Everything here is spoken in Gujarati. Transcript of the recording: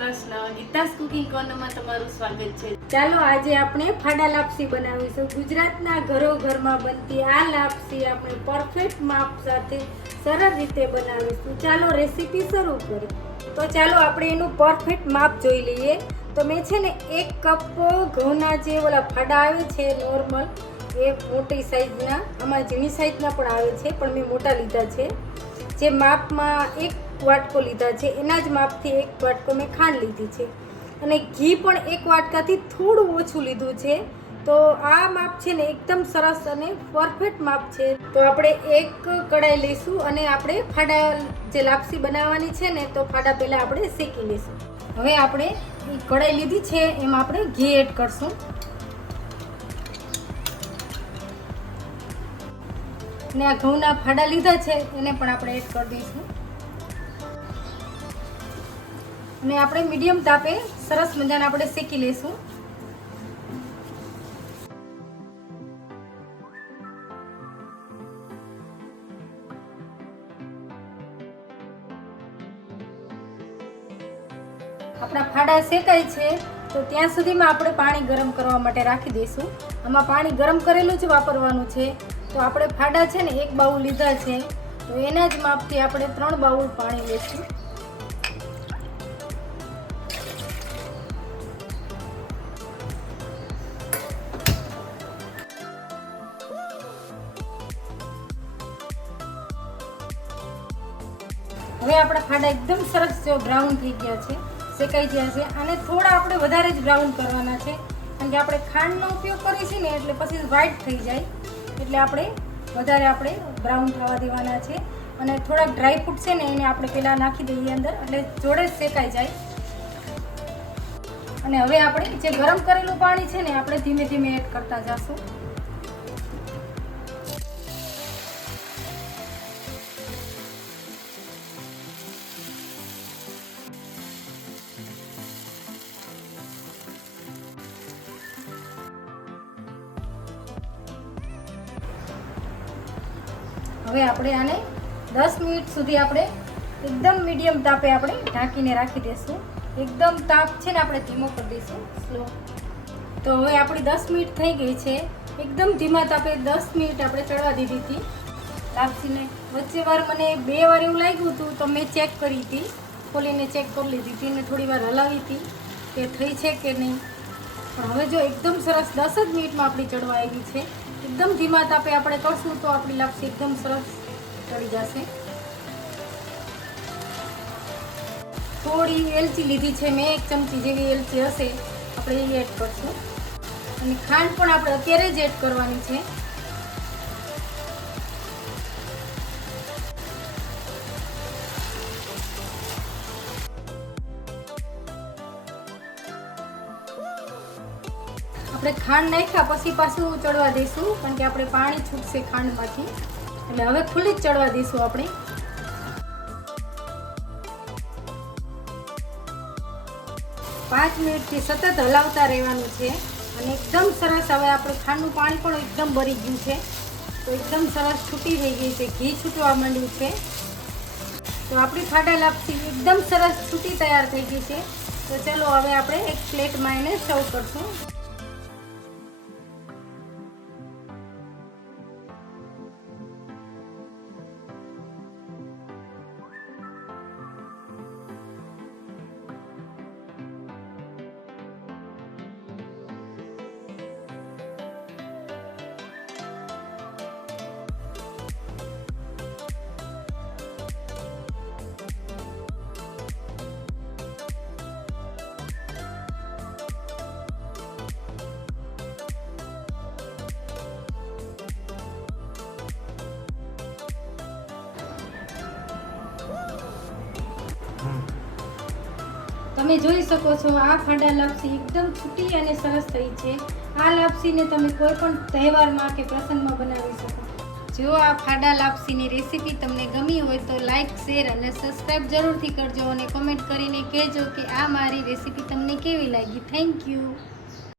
કૃષ્ણ ગીતાસ કુકિંગ કોર્નરમાં તમારું સ્વાગત છે. ચાલો આજે આપણે ફાડા લાપસી બનાવીશું. ગુજરાતના ઘરો ઘરમાં બનતી આ લાપસી આપણે પરફેક્ટ માપ સાથે સરળ રીતે બનાવીશું. ચાલો રેસીપી શરૂ કરીએ. તો ચાલો આપણે એનું પરફેક્ટ માપ જોઈ લઈએ. તો મેં છે ને એક કપ ઘઉંના જે ઓલા ફાડા આવે છે નોર્મલ એ મોટી સાઈઝના આમાં ઝીણી સાઇઝના પણ આવે છે, પણ મેં મોટા લીધા છે. જે માપમાં એક વાટકો લીધા છે. એના જ માપથી એક વાટકો મેં ખાંડ લીધી છે. અને ઘી પણ એક વાટકાથી થોડું ઓછું લીધું છે. તો આ માપ છે ને એકદમ સરસ અને પરફેક્ટ માપ છે. તો આપણે એક કડાઈ લઈશું અને આપણે ફાડા જે લાપસી બનાવવાની છે ને, તો ફાડા પહેલાં આપણે શેકી લઈશું. હવે આપણે એ કડાઈ લીધી છે, એમાં આપણે ઘી એડ કરશું. ને આ ઘઉંના ફાડા લીધા છે, એને પણ આપણે એડ કરી દઈશું. અને આપણે મીડિયમ તાપે સરસ મજાને આપણે શેકી લઈશું આપણા ફાડા શેકાય છે, તો ત્યાં સુધીમાં આપણે પાણી ગરમ કરવા માટે રાખી દઈશું. આમાં પાણી ગરમ કરેલું જ વાપરવાનું છે. તો આપણે ફાડા છે ને એક બાઉલ લીધા છે. તો એના જ માપથી આપણે ત્રણ બાઉલ પાણી લઈશું હવે આપણા ફાડા એકદમ સરસ જો બ્રાઉન થઈ ગયા છે, શેકાઈ ગયા છે અને થોડા આપણે વધારે જ બ્રાઉન કરવાના છે. કારણ કે આપણે ખાંડનો ઉપયોગ કરીશું ને એટલે પછી વ્હાઈટ થઈ જાય. એટલે આપણે વધારે આપણે બ્રાઉન થવા દેવાના છે. અને થોડાક ડ્રાય ફ્રૂટ છે ને એને આપણે પહેલાં નાખી દઈએ અંદર, એટલે જોડે જ શેકાઈ જાય. અને હવે આપણે જે ગરમ કરેલું પાણી છે ને આપણે ધીમે ધીમે એડ કરતા જઈશું હવે આપણે આને દસ મિનિટ સુધી આપણે એકદમ મીડિયમ તાપે આપણે ઢાંકીને રાખી દઈશું એકદમ તાપ છે ને આપણે ધીમો કરી દઈશું. સ્લો તો હવે આપણી દસ મિનિટ થઈ ગઈ છે. એકદમ ધીમા તાપે દસ મિનિટ આપણે ચડવા દીધી હતી. લાપસીને વચ્ચે વાર મને બે વાર એવું લાગ્યું હતું, તો મેં ચેક કરી હતી. ખોલીને ચેક કરી લીધી હતી અને થોડી વાર હલાવી હતી કે થઈ છે કે નહીં. પણ હવે જો એકદમ સરસ દસ જ મિનિટમાં આપણી ચડવા આવી છે. એકદમ ધીમા તાપે આપણે કરશું તો આપણી લાપસી એકદમ સરસ ચડી જશે. થોડી એલચી લીધી છે મેં, એક ચમચી જેવી એલચી હશે. આપણે એ એડ કરશું. અને ખાંડ પણ આપણે અત્યારે જ એડ કરવાની છે. આપણે ખાંડ નાખ્યા પછી પાછું ચડવા દઈશું, કારણ કે આપણે પાણી છૂટશે ખાંડમાંથી. એટલે હવે ખુલ્લી જ ચડવા દઈશું આપણે. પાંચ મિનિટથી સતત હલાવતા રહેવાનું છે અને એકદમ સરસ હવે આપણે ખાંડનું પાણી પણ એકદમ ભરી ગયું છે. તો એકદમ સરસ છૂટી થઈ ગઈ છે, ઘી છૂટવા માંડ્યું છે. તો આપણી ફાટા લાપસી એકદમ સરસ છૂટી તૈયાર થઈ ગઈ છે. તો ચલો હવે આપણે એક પ્લેટમાં એને સર્વ કરશું. તમે જોઈ શકો છો, આ ફાડા લાપસી એકદમ છૂટી અને સરસ થઈ છે. આ લાપસીને તમે કોઈ પણ તહેવારમાં કે પ્રસંગમાં બનાવી શકો. જો આ ફાડા લાપસીની રેસીપી તમને ગમી હોય તો લાઇક શેર અને સબસ્ક્રાઈબ જરૂરથી કરજો અને કોમેન્ટ કરીને કહેજો કે આ મારી રેસીપી તમને કેવી લાગી. Thank you.